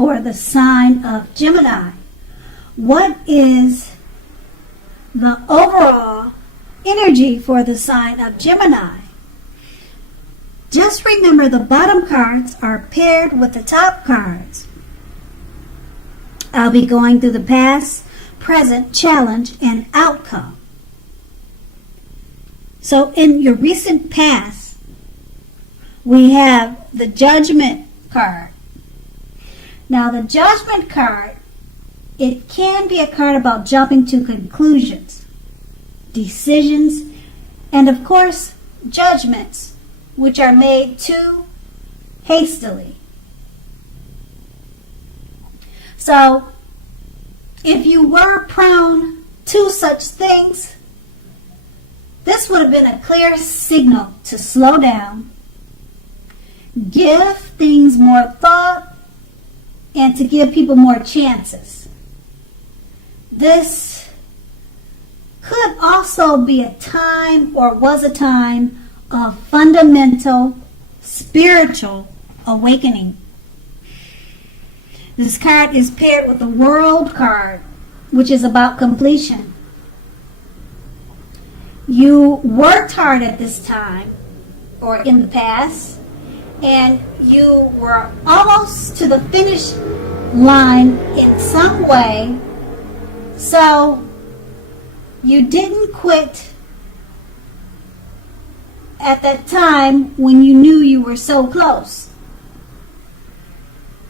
for the sign of Gemini. What is the overall energy for the sign of Gemini? Just remember the bottom cards are paired with the top cards. I'll be going through the past, present, challenge, and outcome. So in your recent past, we have the Judgment card. Now the Judgment card, it can be a card about jumping to conclusions, decisions, and of course, judgments, which are made too hastily. So, if you were prone to such things, this would have been a clear signal to slow down, give things more thought, and to give people more chances. This could also be a time, or was a time, of fundamental spiritual awakening. This card is paired with the World card, which is about completion. You worked hard at this time, or in the past, and you were almost to the finish line in some way, so you didn't quit at that time when you knew you were so close.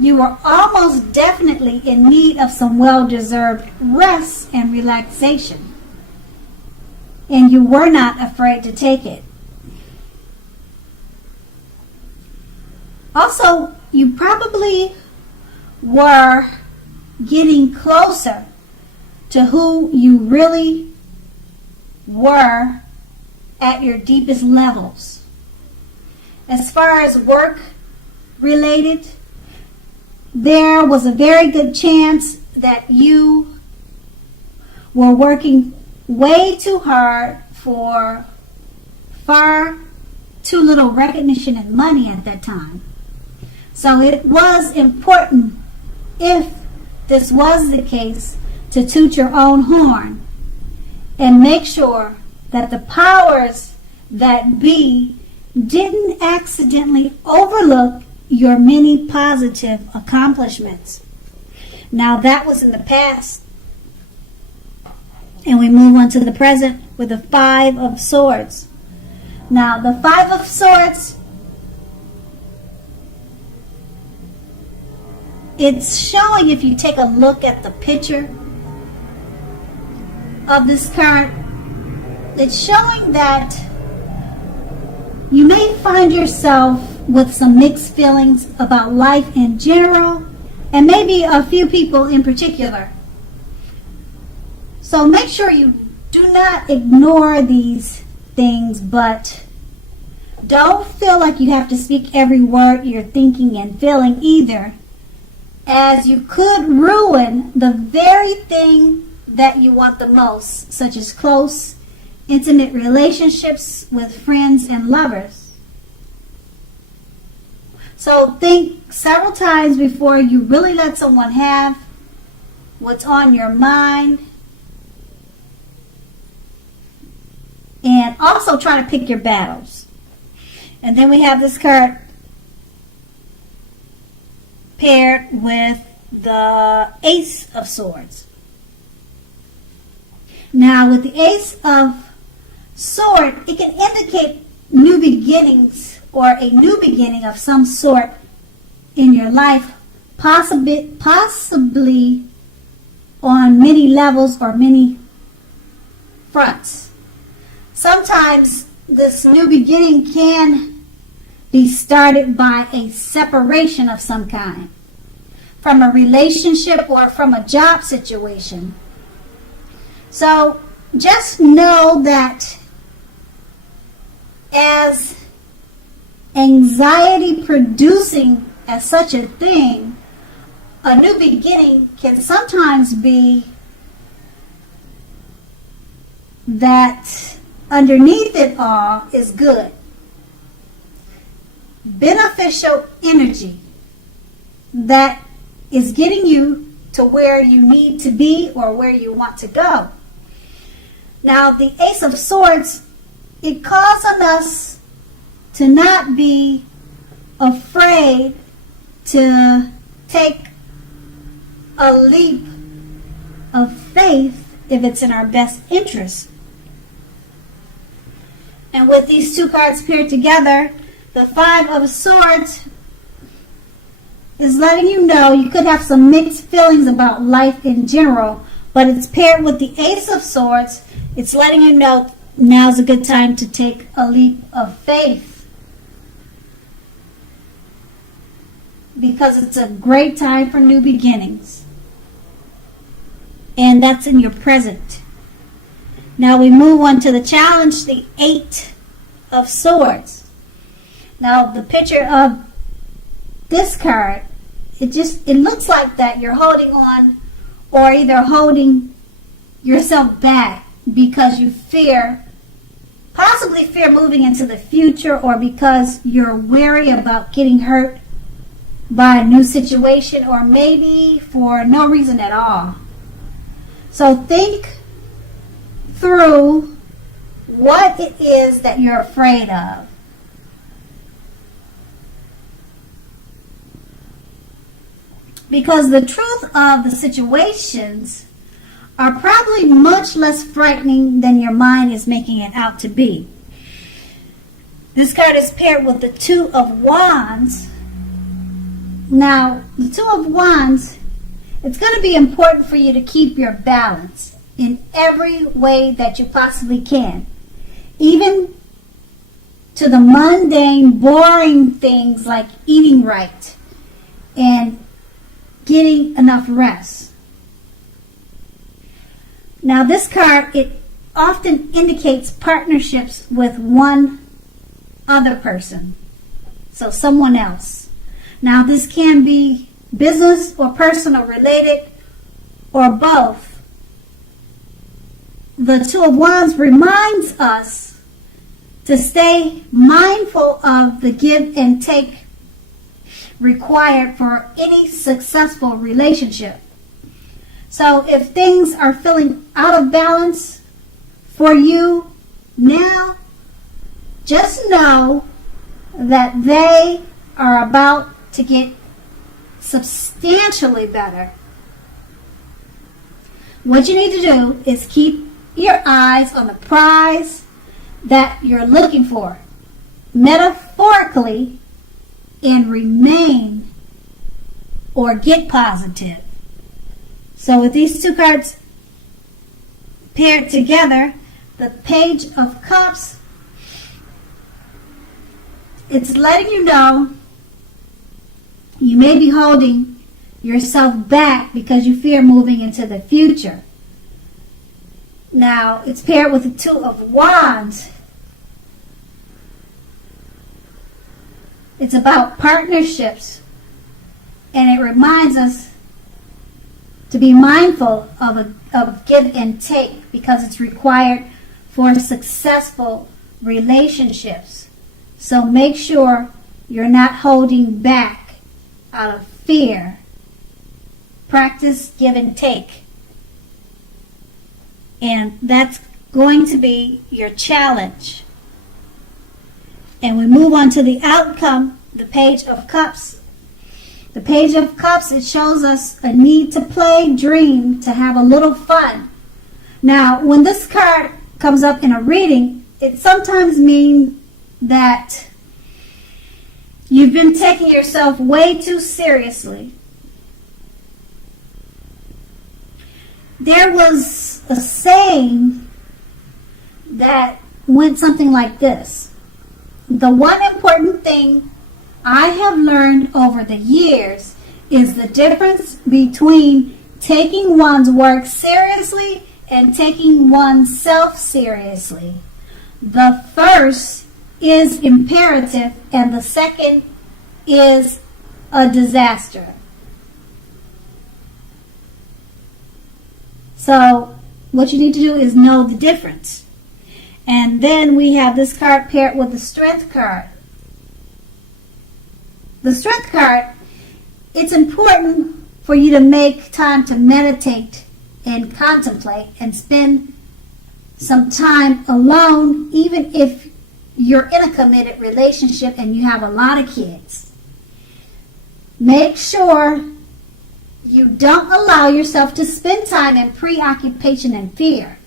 You were almost definitely in need of some well-deserved rest and relaxation, and you were not afraid to take it. Also, you probably were getting closer to who you really were at your deepest levels. As far as work related, there was a very good chance that you were working way too hard for far too little recognition and money at that time. So it was important, if this was the case, to toot your own horn and make sure that the powers that be didn't accidentally overlook your many positive accomplishments. Now that was in the past. And we move on to the present with the Five of Swords. Now the Five of Swords, it's showing, if you take a look at the picture of this card, it's showing that you may find yourself with some mixed feelings about life in general, and maybe a few people in particular. So make sure you do not ignore these things, but don't feel like you have to speak every word you're thinking and feeling either, as you could ruin the very thing that you want the most, such as close, intimate relationships with friends and lovers. So think several times before you really let someone have what's on your mind. And also try to pick your battles. And then we have this card paired with the Ace of Swords. Now with the Ace of Swords, it can indicate new beginnings, or a new beginning of some sort in your life, possibly on many levels or many fronts. Sometimes this new beginning can be started by a separation of some kind, from a relationship or from a job situation. So just know that as anxiety producing as such a thing, a new beginning can sometimes be that underneath it all is good, beneficial energy that is getting you to where you need to be or where you want to go. Now, the Ace of Swords, it calls on us to not be afraid to take a leap of faith if it's in our best interest. And with these two cards paired together, the Five of Swords is letting you know you could have some mixed feelings about life in general, but it's paired with the Ace of Swords. It's letting you know now's a good time to take a leap of faith, because it's a great time for new beginnings. And that's in your present. Now we move on to the challenge, the Eight of Swords. Now the picture of this card, it looks like that you're holding on, or either holding yourself back because you possibly fear moving into the future, or because you're wary about getting hurt by a new situation, or maybe for no reason at all. So think through what it is that you're afraid of. Because the truth of the situations are probably much less frightening than your mind is making it out to be. This card is paired with the Two of Wands. Now, the Two of Wands, it's going to be important for you to keep your balance in every way that you possibly can. Even to the mundane, boring things like eating right and getting enough rest. Now this card, it often indicates partnerships with one other person. So someone else. Now this can be business or personal related, or both. The Two of Wands reminds us to stay mindful of the give and take required for any successful relationship. So if things are feeling out of balance for you now, just know that they are about to get substantially better. What you need to do is keep your eyes on the prize that you're looking for, metaphorically, and remain or get positive. So with these two cards paired together, the Page of Cups, it's letting you know you may be holding yourself back because you fear moving into the future. Now, it's paired with the Two of Wands. It's about partnerships, and it reminds us to be mindful of give and take, because it's required for successful relationships. So make sure you're not holding back out of fear. Practice give and take. And that's going to be your challenge. And we move on to the outcome, the Page of Cups. The Page of Cups, it shows us a need to play, dream, to have a little fun. Now, when this card comes up in a reading, it sometimes means that you've been taking yourself way too seriously. There was a saying that went something like this: the one important thing I have learned over the years is the difference between taking one's work seriously and taking oneself seriously. The first is imperative and the second is a disaster. So what you need to do is know the difference. And then we have this card paired with the Strength card. The Strength card, it's important for you to make time to meditate and contemplate and spend some time alone, even if you're in a committed relationship and you have a lot of kids. Make sure you don't allow yourself to spend time in preoccupation and fear.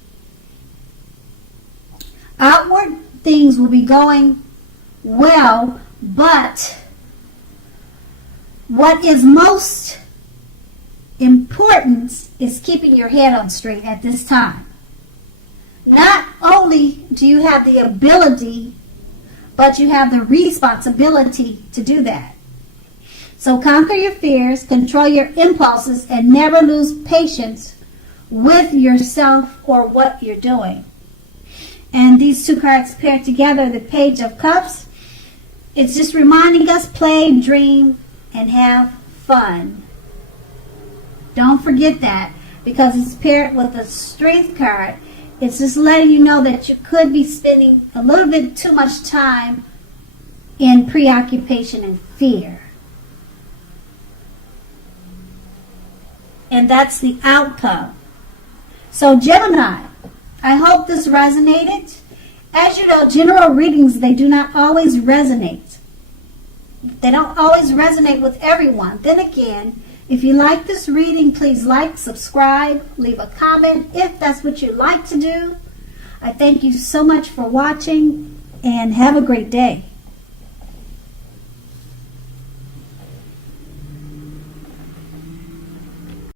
Outward things will be going well, but what is most important is keeping your head on straight at this time. Not only do you have the ability, but you have the responsibility to do that. So conquer your fears, control your impulses, and never lose patience with yourself or what you're doing. And these two cards paired together, the Page of Cups, it's just reminding us, play, dream, and have fun. Don't forget that, because it's paired with the Strength card. It's just letting you know that you could be spending a little bit too much time in preoccupation and fear. And that's the outcome. So Gemini, I hope this resonated. As you know, general readings, they do not always resonate. They don't always resonate with everyone. Then again, if you like this reading, please like, subscribe, leave a comment if that's what you like to do. I thank you so much for watching, and have a great day.